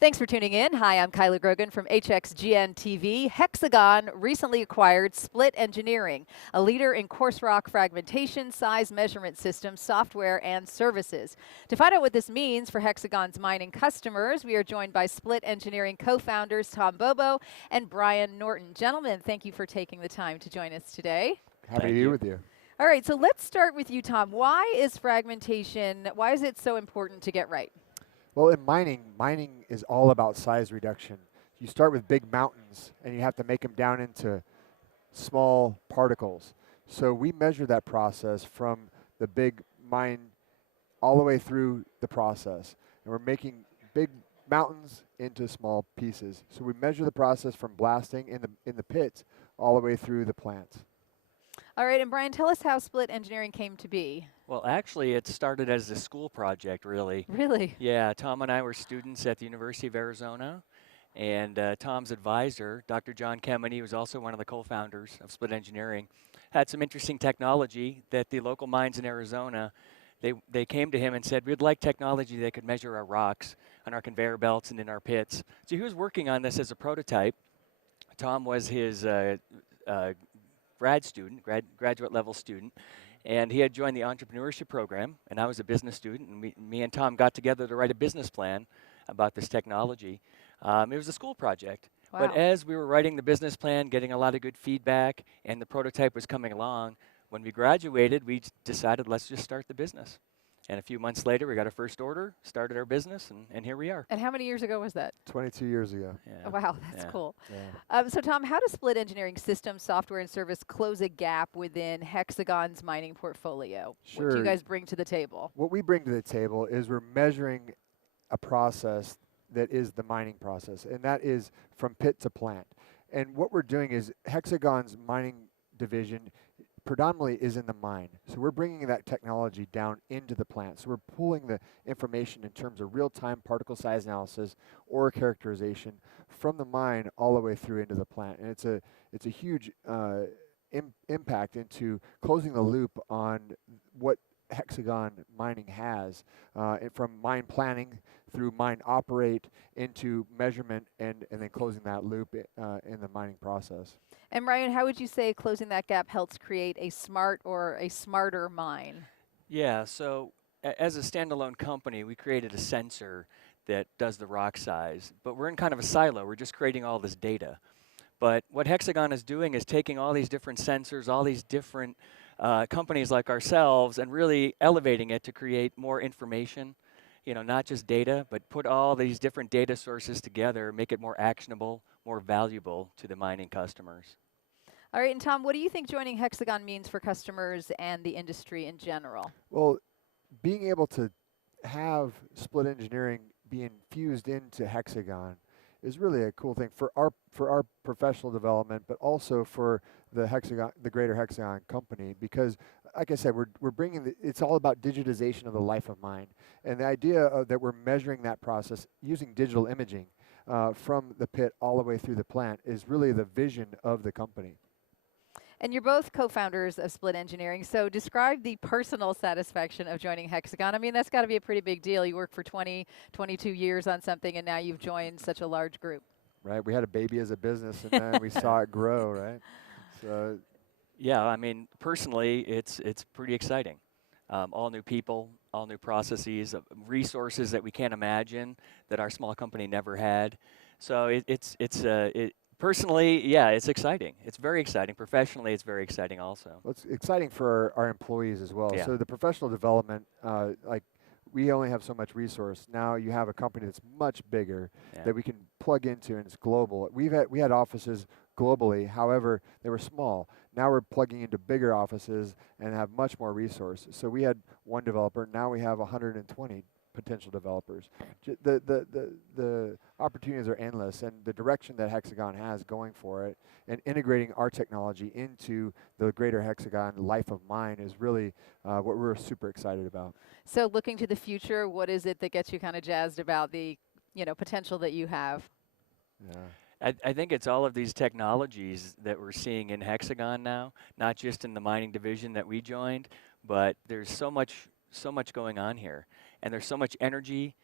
Thanks for tuning in. Hi, I'm Kyla Grogan from HXGN TV. Hexagon recently acquired Split Engineering, a leader in coarse rock fragmentation, size measurement systems, software, and services. To find out what this means for Hexagon's mining customers, we are joined by Split Engineering co-founders Tom Bobo and Brian Norton. Gentlemen, thank you for taking the time to join us today. Happy to be with you. All right, so let's start with you, Tom. Why is fragmentation, why is it so important to get right? Well, in mining is all about size reduction. You start with big mountains, and you have to make them down into small particles. So we measure that process from the big mine all the way through the process. And we're making big mountains into small pieces. So we measure the process from blasting in the pits all the way through the plants. All right, and Brian, tell us how Split Engineering came to be. Well, actually, it started as a school project, really. Really? Yeah, Tom and I were students at the University of Arizona, and Tom's advisor, Dr. John Kemeny, was also one of the co-founders of Split Engineering, had some interesting technology that the local mines in Arizona, they came to him and said, we'd like technology that could measure our rocks on our conveyor belts and in our pits. So he was working on this as a prototype. Tom was his graduate level student, and he had joined the entrepreneurship program, and I was a business student, and me and Tom got together to write a business plan about this technology. It was a school project. Wow. But as we were writing the business plan, getting a lot of good feedback, and the prototype was coming along, when we graduated, we decided let's just start the business. And a few months later, we got our first order, started our business, and here we are. And how many years ago was that? 22 years ago. Yeah. Oh, wow, that's Yeah. cool. Yeah. So Tom, how does Split Engineering systems, software, and service close a gap within Hexagon's mining portfolio? What do Sure. you guys bring to the table? What we bring to the table is we're measuring a process that is the mining process, and that is from pit to plant. And what we're doing is Hexagon's mining division predominantly is in the mine. So we're bringing that technology down into the plant. So we're pulling the information in terms of real-time particle size analysis or characterization from the mine all the way through into the plant. And it's a huge impact into closing the loop on what Hexagon mining has, from mine planning through mine operate into measurement and then closing that loop in the mining process. And Brian, how would you say closing that gap helps create a smart or a smarter mine? Yeah, so as a standalone company, we created a sensor that does the rock size, but we're in kind of a silo. We're just creating all this data. But what Hexagon is doing is taking all these different sensors, all these different companies like ourselves, and really elevating it to create more information, not just data, but put all these different data sources together, make it more actionable, more valuable to the mining customers. All right, and Tom, what do you think joining Hexagon means for customers and the industry in general? Well, being able to have Split Engineering be infused into Hexagon is really a cool thing for our professional development, but also for the greater Hexagon company, because like I said, we're bringing it's all about digitization of the life of mine, and the idea that we're measuring that process using digital imaging from the pit all the way through the plant is really the vision of the company. And you're both co-founders of Split Engineering, so describe the personal satisfaction of joining Hexagon. I mean, that's got to be a pretty big deal. You worked for 22 years on something, and now you've joined such a large group. Right, we had a baby as a business, and then we saw it grow, right? So, yeah, I mean, personally, it's pretty exciting. All new people, all new processes, resources that we can't imagine that our small company never had. So personally, yeah, it's exciting. It's very exciting. Professionally, it's very exciting also. Well, it's exciting for our employees as well. Yeah. So the professional development, we only have so much resource. Now you have a company that's much bigger that we can plug into, and it's global. We had offices globally, however, they were small. Now we're plugging into bigger offices and have much more resources. So we had one developer, now we have 120 potential developers. The opportunities are endless, and the direction that Hexagon has going for it and integrating our technology into the greater Hexagon life of mine is really what we're super excited about. So looking to the future, what is it that gets you kind of jazzed about the potential that you have? Yeah. I think it's all of these technologies that we're seeing in Hexagon now, not just in the mining division that we joined, but there's so much going on here, and there's so much energy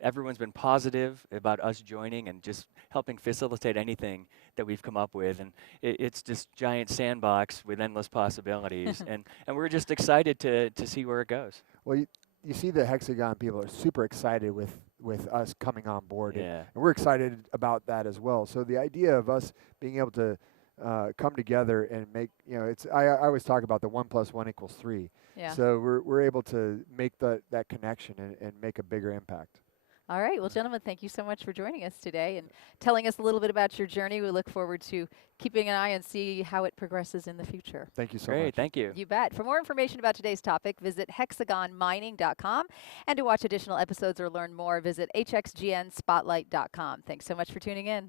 Everyone's been positive about us joining and just helping facilitate anything that we've come up with. And it's this giant sandbox with endless possibilities. and we're just excited to see where it goes. Well, you see the Hexagon people are super excited with us coming on board, Yeah. and we're excited about that as well. So the idea of us being able to come together and make, I always talk about the 1 + 1 = 3. Yeah. So we're able to make that connection and make a bigger impact. All right. Well, gentlemen, thank you so much for joining us today and telling us a little bit about your journey. We look forward to keeping an eye and see how it progresses in the future. Thank you so Great, much. thank you. You bet. For more information about today's topic, visit hexagonmining.com. And to watch additional episodes or learn more, visit hxgnspotlight.com. Thanks so much for tuning in.